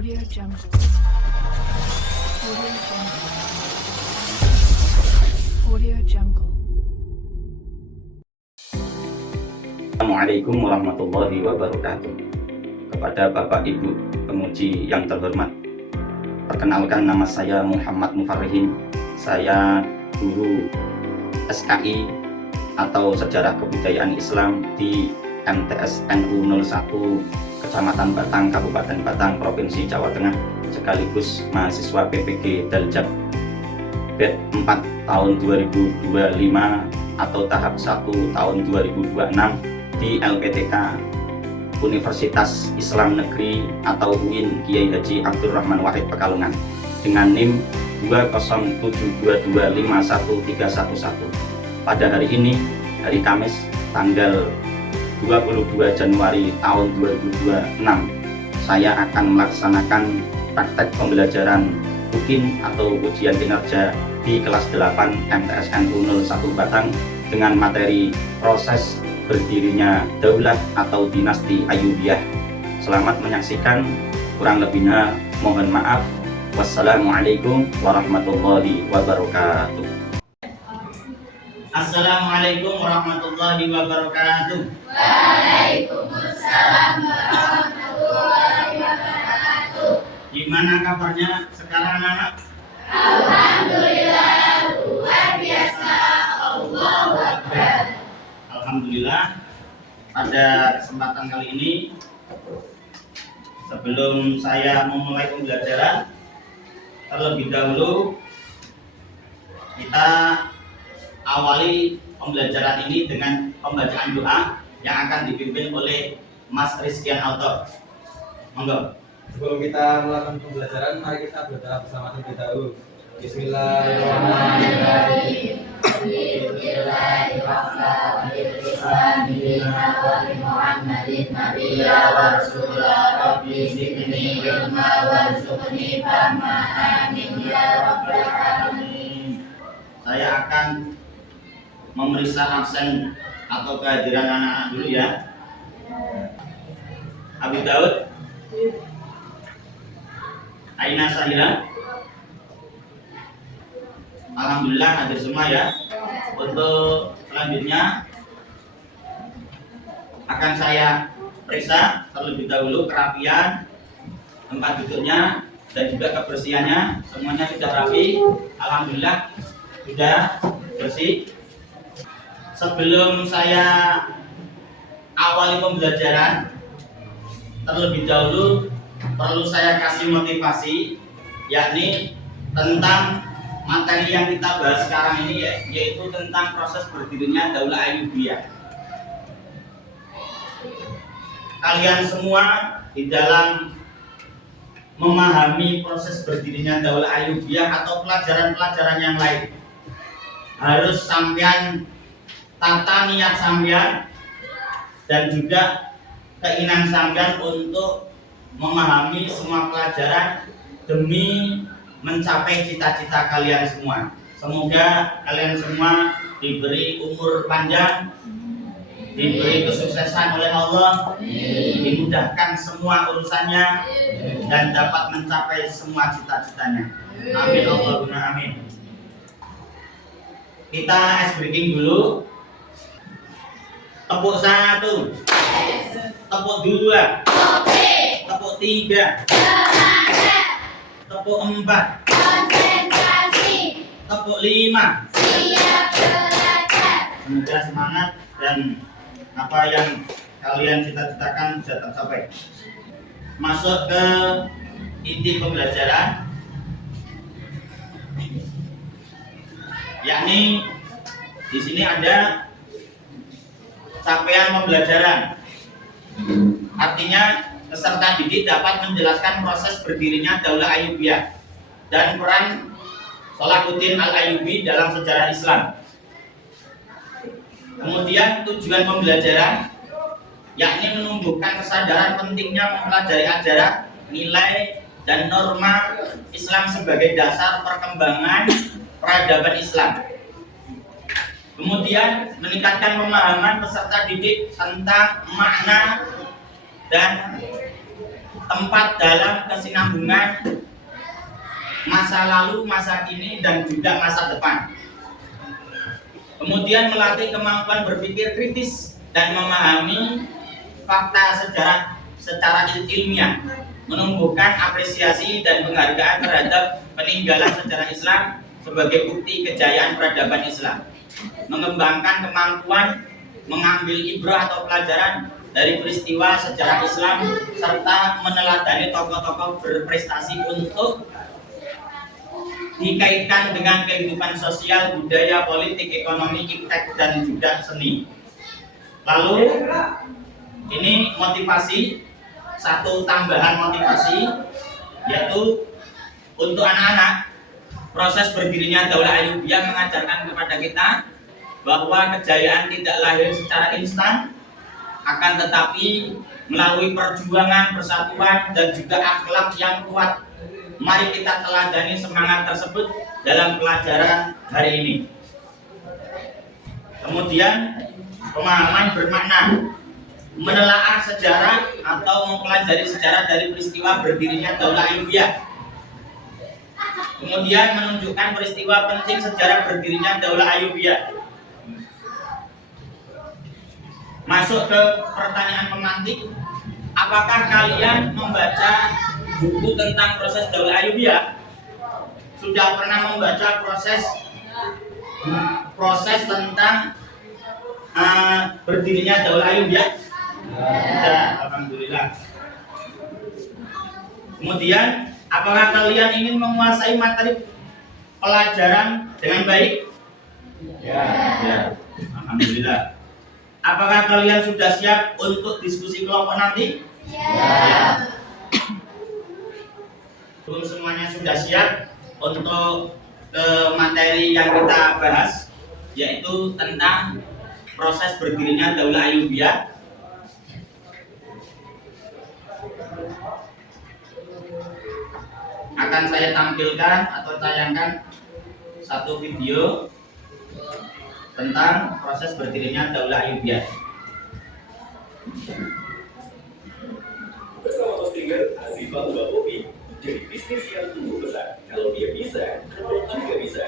Audio Jungle. Audio Jungle. Audio Jungle. Assalamualaikum warahmatullahi wabarakatuh. Kepada Bapak Ibu pemuji yang terhormat, perkenalkan nama saya Muhammad Mufarrihin. Saya guru SKI atau Sejarah Kebudayaan Islam di MTS NU 01 Kecamatan Batang, Kabupaten Batang, Provinsi Jawa Tengah, sekaligus mahasiswa PPG Daljab batch 4 tahun 2025 atau tahap 1 tahun 2026 di LPTK Universitas Islam Negeri atau UIN Kiai Haji Abdurrahman Wahid Pekalongan dengan NIM 20722511311. Pada hari ini, hari Kamis, tanggal 22 Januari tahun 2026, saya akan melaksanakan praktek pembelajaran UKIN atau ujian kinerja di kelas 8 MTS NU 01 Batang dengan materi proses berdirinya daulah atau dinasti Ayyubiyah. Selamat menyaksikan, kurang lebihnya mohon maaf. Wassalamualaikum warahmatullahi wabarakatuh. Assalamualaikum warahmatullahi wabarakatuh. Waalaikumsalam warahmatullahi wabarakatuh. Gimana kabarnya sekarang anak? Alhamdulillah, luar biasa. Allahu Akbar. Alhamdulillah, pada kesempatan kali ini sebelum saya memulai pembelajaran, terlebih dahulu kita awali pembelajaran ini dengan pembacaan doa yang akan dipimpin oleh Mas Rizkian Auto. Monggo. Sebelum kita melakukan pembelajaran, mari kita berdoa bersama terlebih dahulu. Bismillahirrahmanirrahim. Saya akan memeriksa absen atau kehadiran anak-anak dulu ya. Abi Daud, Aina Sahila, alhamdulillah hadir semua ya. Untuk selanjutnya akan saya periksa terlebih dahulu kerapian tempat duduknya dan juga kebersihannya. Semuanya sudah rapi, alhamdulillah sudah bersih. Sebelum saya awali pembelajaran, terlebih dahulu perlu saya kasih motivasi, yakni tentang materi yang kita bahas sekarang ini, yaitu tentang proses berdirinya daulah Ayyubiyah. Kalian semua di dalam memahami proses berdirinya daulah Ayyubiyah atau pelajaran-pelajaran yang lain, harus sampean tata niat sampean dan juga keinginan sampean untuk memahami semua pelajaran demi mencapai cita-cita kalian semua. Semoga kalian semua diberi umur panjang, diberi kesuksesan oleh Allah, dimudahkan semua urusannya, dan dapat mencapai semua cita-citanya. Amin Allahumma amin. Kita ice breaking dulu. Tepuk 1, tepuk 2, tepuk 3, tepuk 4, Konsentrasi. tepuk 5. Siap belajar. Semoga semangat dan apa yang kalian cita-citakan bisa tercapai. Masuk ke inti pembelajaran, yakni di sini ada capaian pembelajaran. Artinya peserta didik dapat menjelaskan proses berdirinya daulah Ayyubiyah dan peran Salahuddin Al-Ayyubi dalam sejarah Islam. Kemudian tujuan pembelajaran yakni menumbuhkan kesadaran pentingnya mempelajari ajaran, nilai, dan norma Islam sebagai dasar perkembangan peradaban Islam. Kemudian meningkatkan pemahaman peserta didik tentang makna dan tempat dalam kesinambungan masa lalu, masa kini, dan juga masa depan. Kemudian melatih kemampuan berpikir kritis dan memahami fakta sejarah secara ilmiah, menumbuhkan apresiasi dan penghargaan terhadap peninggalan sejarah Islam sebagai bukti kejayaan peradaban Islam, mengembangkan kemampuan mengambil ibrah atau pelajaran dari peristiwa sejarah Islam, serta meneladani tokoh-tokoh berprestasi untuk dikaitkan dengan kehidupan sosial, budaya, politik, ekonomi, iptek, dan juga seni. Lalu ini motivasi, satu tambahan motivasi, yaitu untuk anak-anak. Proses berdirinya Daulah Ayyubiyah mengajarkan kepada kita bahwa kejayaan tidak lahir secara instan, akan tetapi melalui perjuangan, persatuan, dan juga akhlak yang kuat. Mari kita teladani semangat tersebut dalam pelajaran hari ini. Kemudian pemahaman bermakna menelaah sejarah atau mempelajari sejarah dari peristiwa berdirinya Daulah Ayyubiyah. Kemudian menunjukkan peristiwa penting sejarah berdirinya Daulah Ayyubiyah. Masuk ke pertanyaan pemantik, apakah kalian membaca buku tentang proses Daulah Ayyubiyah? Sudah pernah membaca proses tentang berdirinya Daulah Ayyubiyah? Sudah, alhamdulillah. Kemudian, apakah kalian ingin menguasai materi pelajaran dengan baik? Ya. Alhamdulillah. Apakah kalian sudah siap untuk diskusi kelompok nanti? Ya. Belum semuanya sudah siap untuk materi yang kita bahas, yaitu tentang proses berdirinya Daulah Ayyubiyah. Akan saya tampilkan atau tayangkan satu video tentang proses berdirinya Daulah Ayyubiyah. Bersama postingan Azifah Uba Kopi, jadi bisnis yang tumbuh besar. Kalau dia bisa, Anda juga bisa.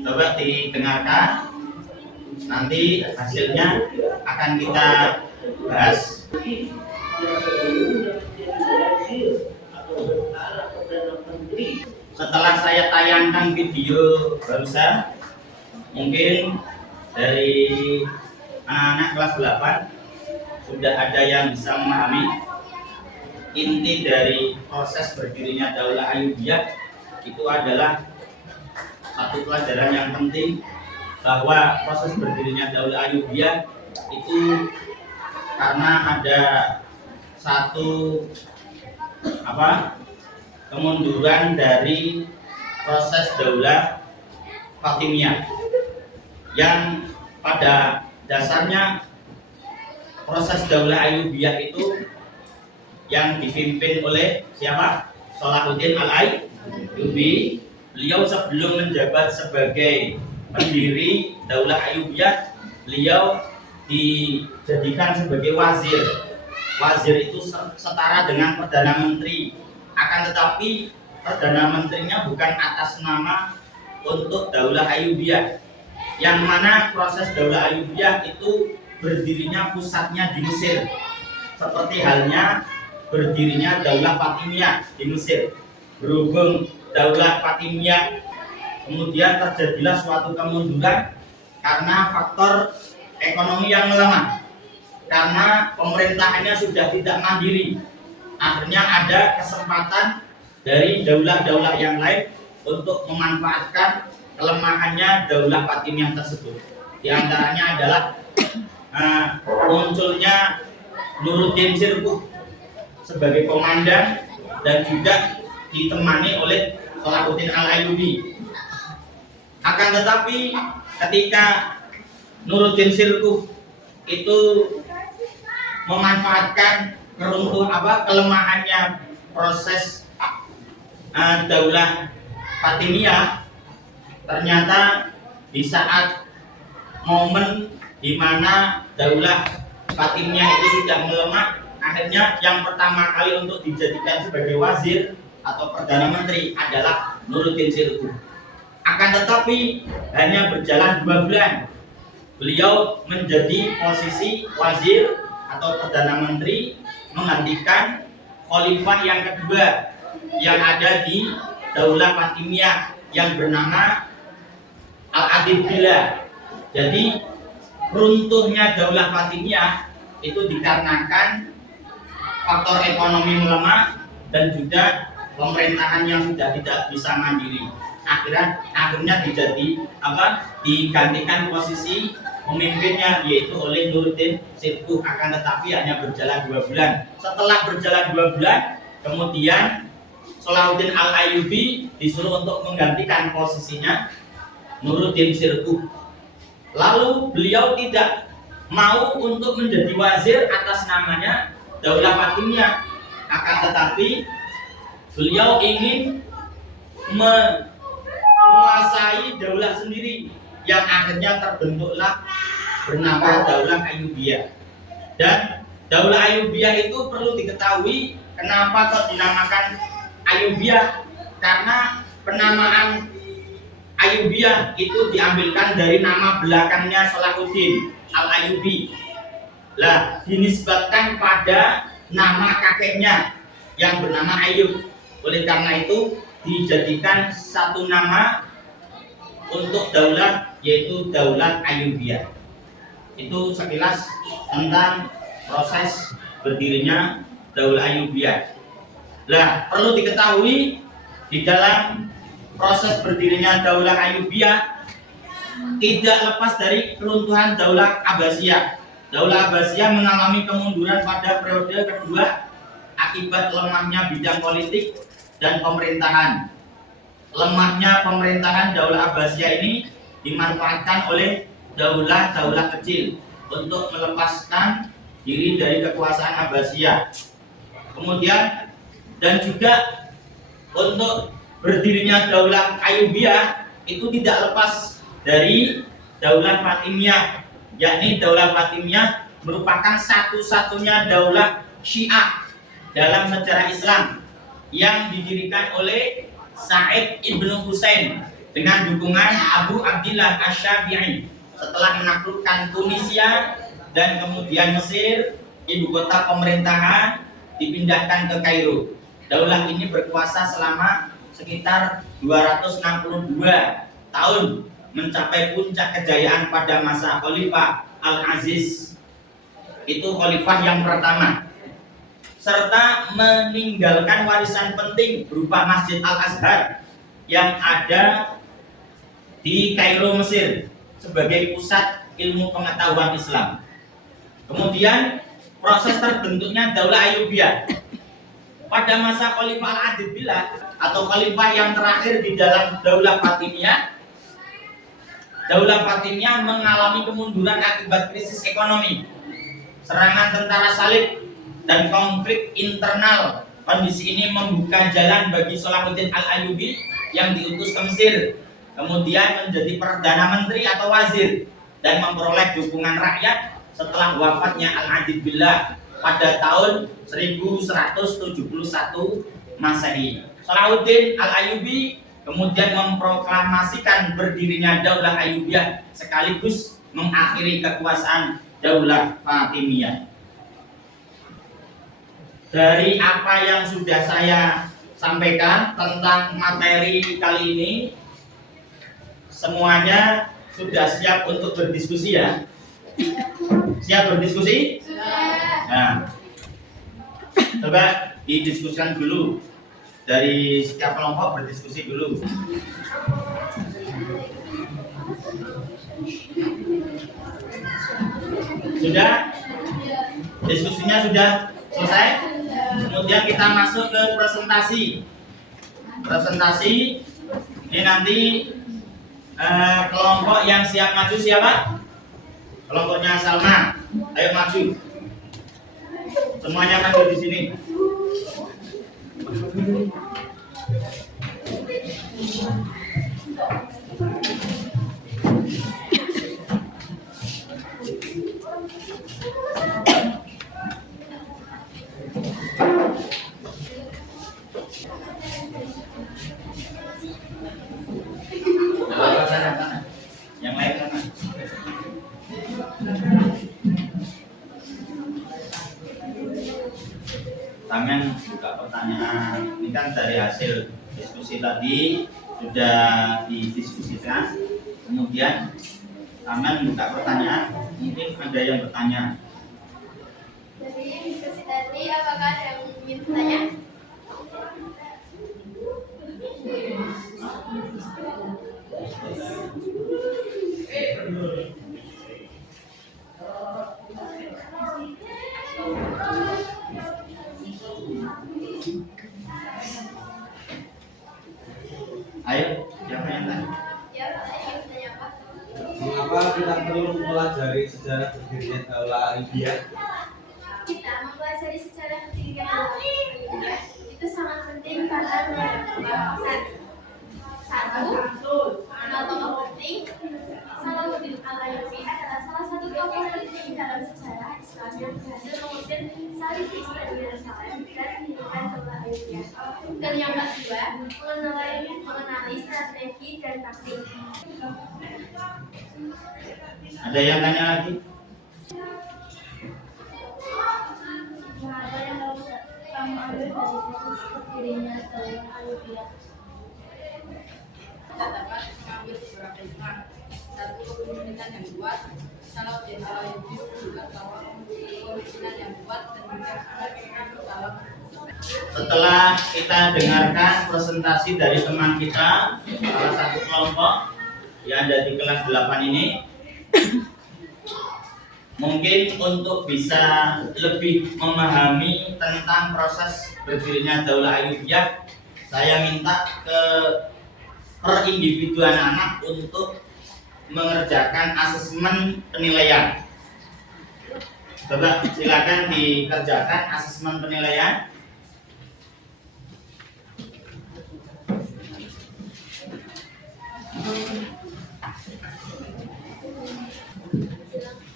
Coba didengarkan, nanti hasilnya akan kita bahas. Setelah saya tayangkan video barusan, mungkin dari anak kelas 8 sudah ada yang bisa memahami inti dari proses berdirinya Daulah Ayyubiyah. Itu adalah satu pelajaran yang penting, bahwa proses berdirinya Daulah Ayyubiyah itu karena ada satu kemunduran dari proses Daulah Fatimiyah, yang pada dasarnya proses Daulah Ayyubiyah itu yang dipimpin oleh siapa? Salahuddin Al-Ayyubi. Beliau sebelum menjabat sebagai pendiri Daulah Ayyubiyah, beliau dijadikan sebagai wazir. Wazir itu setara dengan Perdana Menteri. Akan tetapi Perdana Menterinya bukan atas nama untuk Daulah Ayyubiyah, yang mana proses Daulah Ayyubiyah itu berdirinya pusatnya di Mesir, seperti halnya berdirinya Daulah Fatimiyah di Mesir. Berhubung Daulah Fatimiyah kemudian terjadilah suatu kemunduran karena faktor ekonomi yang melemah, karena pemerintahannya sudah tidak mandiri. Akhirnya ada kesempatan dari daulah-daulah yang lain untuk memanfaatkan kelemahannya Daulah Fatimiyah tersebut. Di antaranya adalah munculnya Nuruddin Sirkuh sebagai komandan dan juga ditemani oleh Salahuddin Al-Ayyubi. Akan tetapi ketika Nuruddin Sirkuh itu memanfaatkan kelemahannya proses Daulah Fatimiyah, ternyata di saat momen di mana Daulah Fatimiyah itu sudah melemah, akhirnya yang pertama kali untuk dijadikan sebagai wazir atau perdana menteri adalah Nuruddin Sirkuh. Akan tetapi hanya berjalan 2 bulan beliau menjadi posisi wazir atau perdana menteri menggantikan khalifah yang kedua yang ada di Daulah Fatimiyah yang bernama Al-Adid Billah. Jadi runtuhnya Daulah Fatimiyah itu dikarenakan faktor ekonomi melemah dan juga pemerintahan yang sudah tidak bisa mandiri. Akhirnya digantikan posisi pemimpinnya yaitu oleh Nuruddin Sirkuh, akan tetapi hanya berjalan 2 bulan. Setelah berjalan 2 bulan, kemudian Salahuddin Al-Ayyubi disuruh untuk menggantikan posisinya Nuruddin Sirkuh. Lalu beliau tidak mau untuk menjadi wazir atas namanya Daulah Fatimiyah, akan tetapi beliau ingin menguasai daulah sendiri yang akhirnya terbentuklah bernama Daulah Ayyubiyah. Dan Daulah Ayyubiyah itu perlu diketahui kenapa kok dinamakan Ayyubiyah, karena penamaan Ayyubiyah itu diambilkan dari nama belakangnya Salahuddin Al-Ayyubi. Lah, dinisbatkan pada nama kakeknya yang bernama Ayyub. Oleh karena itu dijadikan satu nama untuk daulah, yaitu Daulah Ayyubiyah. Itu sekilas tentang proses berdirinya Daulah Ayyubiyah. Lah, perlu diketahui di dalam proses berdirinya Daulah Ayyubiyah tidak lepas dari keruntuhan Daulah Abbasiyah. Daulah Abbasiyah mengalami kemunduran pada periode kedua akibat lemahnya bidang politik dan pemerintahan. Lemahnya pemerintahan Daulah Abbasiyah ini dimanfaatkan oleh daulah-daulah kecil untuk melepaskan diri dari kekuasaan Abbasiyah. Kemudian dan juga untuk berdirinya Daulah Ayyubiyah itu tidak lepas dari Daulah Fatimiyah, yakni Daulah Fatimiyah merupakan satu-satunya daulah Syiah dalam sejarah Islam yang didirikan oleh Sa'id ibnu Husain dengan dukungan Abu Abdillah Asy-Syafi'i setelah menaklukkan Tunisia dan kemudian Mesir, ibu kota pemerintahan, dipindahkan ke Kairo. Daulah ini berkuasa selama sekitar 262 tahun, mencapai puncak kejayaan pada masa Khalifah Al-Aziz, itu khalifah yang pertama, serta meninggalkan warisan penting berupa Masjid Al-Azhar yang ada di Kairo, Mesir sebagai pusat ilmu pengetahuan Islam. Kemudian proses terbentuknya Daulah Ayyubiyah pada masa Khalifah Al-Adid Billah atau khalifah yang terakhir di dalam Daulah Fatimiyah. Daulah Fatimiyah mengalami kemunduran akibat krisis ekonomi, serangan tentara salib, dan konflik internal. Kondisi ini membuka jalan bagi Salahuddin Al-Ayyubi yang diutus ke Mesir, kemudian menjadi perdana menteri atau wazir dan memperoleh dukungan rakyat setelah wafatnya Al-Adid Billah pada tahun 1171 Masehi. Salahuddin Al-Ayyubi kemudian memproklamasikan berdirinya Daulah Ayyubiyah sekaligus mengakhiri kekuasaan Daulah Fatimiyah. Dari apa yang sudah saya sampaikan tentang materi kali ini, semuanya sudah siap untuk berdiskusi ya? Siap berdiskusi? Nah, coba didiskusikan dulu. Dari setiap kelompok berdiskusi dulu. Sudah? Diskusinya sudah selesai? Kemudian kita masuk ke presentasi. Presentasi ini nanti kelompok yang siap maju siapa? Kelompoknya Salma. Ayo maju. Semuanya maju di sini. Kalian buka pertanyaan. Ini kan dari hasil diskusi tadi sudah didiskusikan. Kemudian kalian buka pertanyaan. Mungkin ada yang bertanya. Dari diskusi tadi, apakah ada yang ingin bertanya? Ayo, siapa yang tanya? Ya, ada yang ingin bertanya apa? Mengapa kita perlu mempelajari sejarah berdirinya Daulah Ayyubiyah? Kita mempelajari sejarah berdirinya Daulah Ayyubiyah itu sangat penting karena beberapa alasan. Satu, mengenal tokoh penting. Salahuddin Al-Ayyubi adalah salah satu tokoh penting dalam sejarah Islam yang berhasil mengusir Salib Islam di Yerusalem dan mendirikan Daulah Ayyubiyah. Dan yang kedua, mengenali strategi dan taktik. Ada yang tanya lagi? Apa yang harus kamu ambil dari proses berdirinya Daulah Ayyubiyah? Kita dapat mengambil beberapa hikmah. Satu, kepemimpinan yang kuat. Salahuddin Al-Ayyubi juga bahwa kepemimpinan yang kuat dan bijaksana dalam. Setelah kita dengarkan presentasi dari teman kita, salah satu kelompok yang ada di kelas 8 ini, mungkin untuk bisa lebih memahami tentang proses berdirinya Daulah Ayyubiyah, saya minta ke per individu anak-anak untuk mengerjakan asesmen penilaian. Coba silakan dikerjakan asesmen penilaian.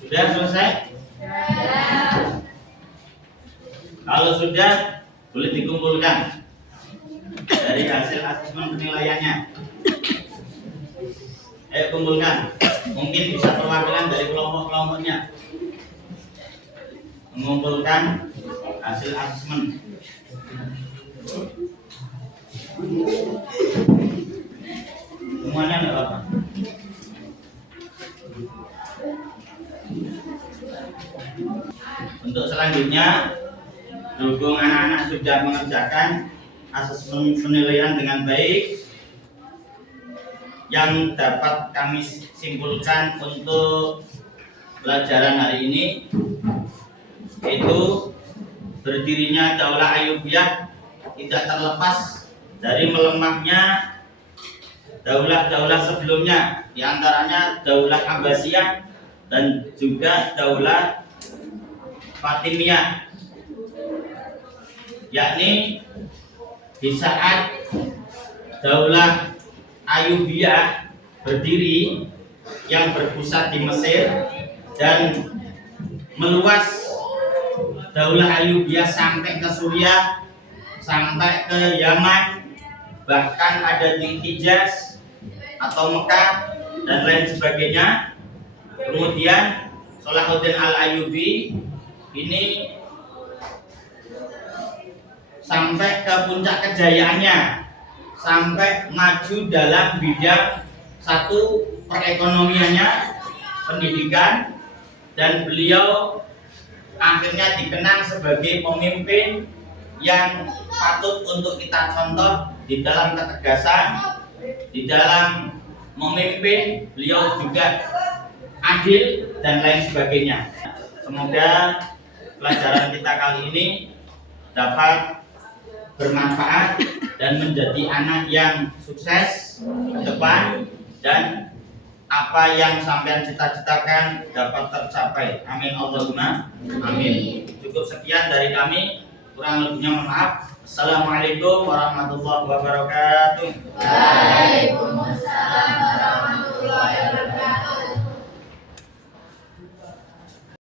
Sudah selesai? Kalau sudah, boleh dikumpulkan dari hasil asesmen penilaiannya. Ayo kumpulkan. Mungkin bisa perwakilan dari kelompok-kelompoknya mengumpulkan hasil asesmen. Semuanya enggak apa-apa. Untuk selanjutnya, berhubung anak-anak sudah mengerjakan asesmen penilaian dengan baik, yang dapat kami simpulkan untuk pelajaran hari ini yaitu berdirinya Daulah Ayyubiyah tidak terlepas dari melemahnya daulah-daulah sebelumnya, diantaranya Daulah Abbasiyah dan juga Daulah Fatimiyah, yakni di saat Daulah Ayyubiyah berdiri yang berpusat di Mesir dan meluas, Daulah Ayyubiyah sampai ke Suriah, sampai ke Yaman, bahkan ada di Hijaz atau Mekah dan lain sebagainya. Kemudian Salahuddin Al-Ayyubi ini sampai ke puncak kejayaannya, sampai maju dalam bidang satu perekonomiannya, pendidikan, dan beliau akhirnya dikenang sebagai pemimpin yang patut untuk kita contoh di dalam ketegasan, di dalam memimpin. Beliau juga adil dan lain sebagainya. Semoga pelajaran kita kali ini dapat bermanfaat dan menjadi anak yang sukses ke depan, dan apa yang sampean cita-citakan dapat tercapai. Amin Allahumma amin. Cukup sekian dari kami, kurang lebihnya mohon maaf. Assalamualaikum warahmatullahi wabarakatuh. Waalaikumsalam.